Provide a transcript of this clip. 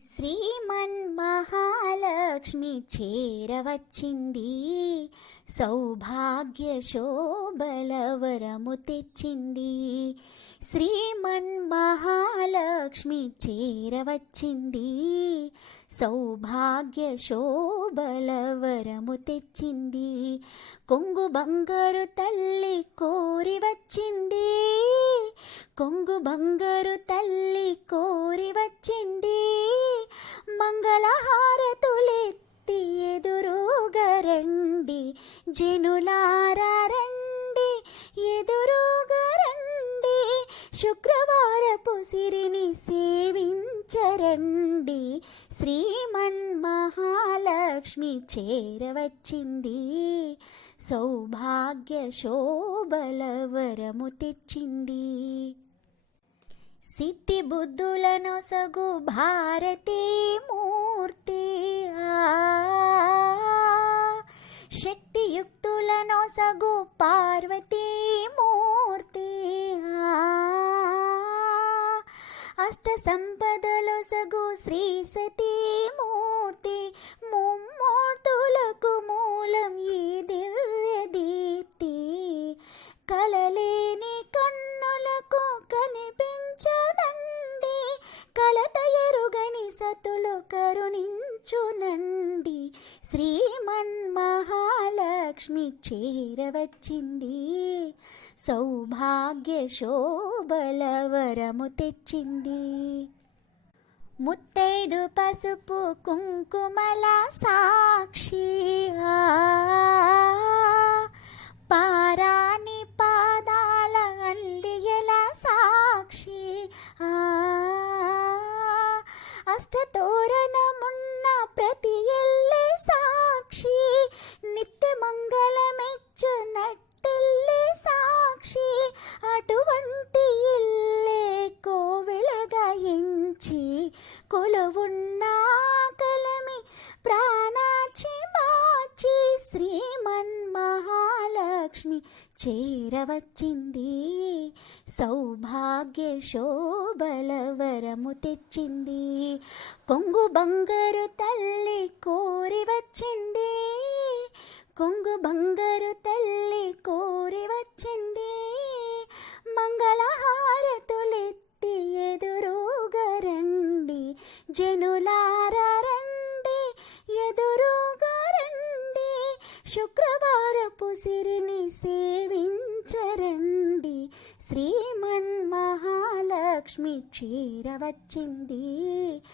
శ్రీమన్మహాలక్ష్మి చేరవచ్చింది, సౌభాగ్య శోభల వరము తెచ్చింది. శ్రీమన్మహాలక్ష్మి చేరవచ్చింది, సౌభాగ్య శోభల వరము తెచ్చింది. కొంగు బంగారు తల్లి కోరి వచ్చింది, కొంగు బంగారు తల్లి కోరి వచ్చింది. మంగళహారతులెత్తి ఎదురుగా రండి, జనులారా రండి, ఎదురుగా రండి. శుక్రవారపు సిరిని సేవించరండి. శ్రీమన్మహాలక్ష్మి చేరవచ్చింది, సౌభాగ్య శోభల వరము తెచ్చింది. సిద్ధి బుద్ధుల నొసగు భారతీ మూర్తి, శక్తియుక్తుల నొసగు పార్వతీ మూర్తి, అష్ట సంపదలొసగు శ్రీ సతీ మూర్తి. ముమ్మూర్తులకు మూలం ఈ దివ్య దీప్తి, కలలేని కన్నులకు కనిపించనండి, కలత ఎరుగని సతులు కరుణించునండి. శ్రీమన్మహాలక్ష్మి చేరవచ్చింది, సౌభాగ్య శోభల వరము తెచ్చింది. ముత్తైదు పసుపు కుంకుమల సాక్షి, పారాని పాదాల అందియల సాక్షి, అష్టతోరణమున్న ప్రతి ఎల్లే సాక్షి, నిత్య మంగళమెచ్చు నట్టెల్లే సాక్షి. అటువంటి ఇల్లే కోవెలగా ఎంచి కొలువున్న కలమి ప్రాణాచి మార్చి. శ్రీమన్మహాలక్ష్మి చేరవచ్చింది, సౌభాగ్య శోభల వరము తెచ్చింది. కొంగు బంగారు తల్లి కోరి వచ్చింది, కొంగు బంగారు తల్లి కోరి వచ్చింది. మంగళహారతులెత్తి ఎదురుగా రండి, జనులారా రండి, ఎదురుగా రండి. శుక్రవారపు సిరిని సేవించరండి. శ్రీమన్మహాలక్ష్మి చేరవచ్చింది,